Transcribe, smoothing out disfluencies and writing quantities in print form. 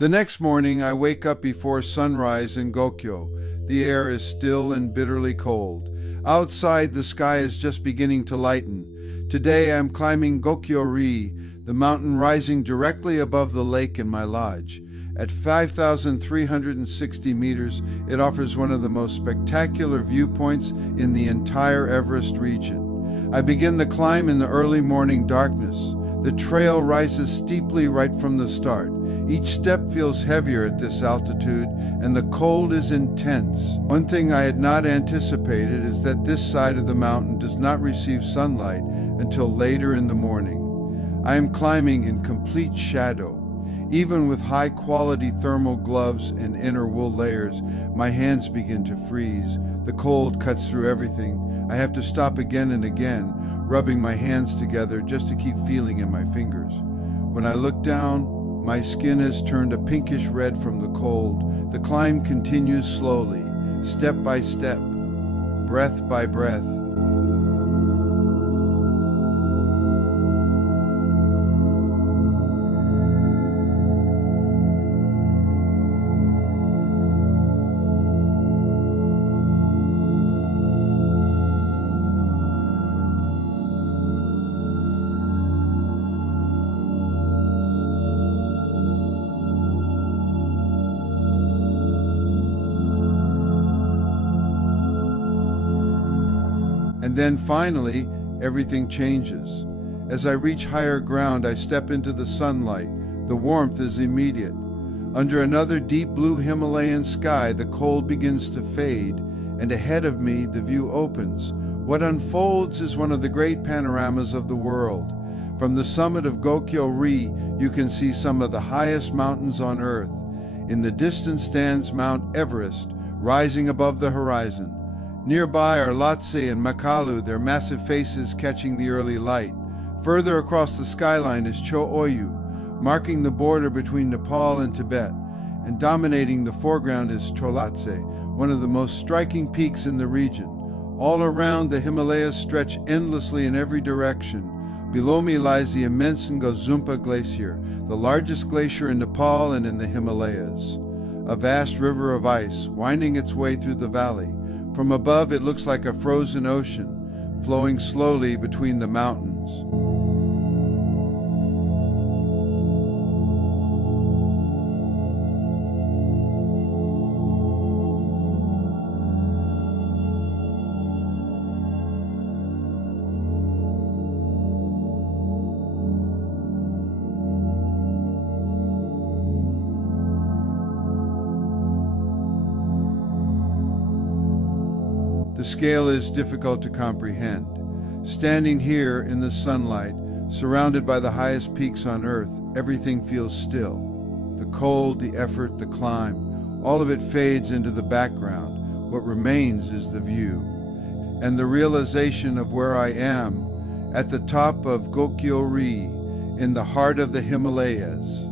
The next morning, I wake up before sunrise in Gokyo. The air is still and bitterly cold. Outside, the sky is just beginning to lighten. Today, I am climbing Gokyo Ri, the mountain rising directly above the lake in my lodge. At 5,360 meters, it offers one of the most spectacular viewpoints in the entire Everest region. I begin the climb in the early morning darkness. The trail rises steeply right from the start. Each step feels heavier at this altitude, and the cold is intense. One thing I had not anticipated is that this side of the mountain does not receive sunlight until later in the morning. I am climbing in complete shadow. Even with high-quality thermal gloves and inner wool layers, my hands begin to freeze. The cold cuts through everything. I have to stop again and again, rubbing my hands together just to keep feeling in my fingers. When I look down, my skin has turned a pinkish red from the cold. The climb continues slowly, step by step, breath by breath. And then finally, everything changes. As I reach higher ground, I step into the sunlight. The warmth is immediate. Under another deep blue Himalayan sky, the cold begins to fade, and ahead of me, the view opens. What unfolds is one of the great panoramas of the world. From the summit of Gokyo Ri, you can see some of the highest mountains on Earth. In the distance stands Mount Everest, rising above the horizon. Nearby are Lhotse and Makalu, their massive faces catching the early light. Further across the skyline is Cho Oyu, marking the border between Nepal and Tibet, and dominating the foreground is Cholatse, one of the most striking peaks in the region. All around, the Himalayas stretch endlessly in every direction. Below me lies the immense Ngozumpa Glacier, the largest glacier in Nepal and in the Himalayas. A vast river of ice winding its way through the valley. From above, it looks like a frozen ocean, flowing slowly between the mountains. The scale is difficult to comprehend. Standing here in the sunlight, surrounded by the highest peaks on Earth, everything feels still. The cold, the effort, the climb, all of it fades into the background. What remains is the view, and the realization of where I am, at the top of Gokyo Ri, in the heart of the Himalayas.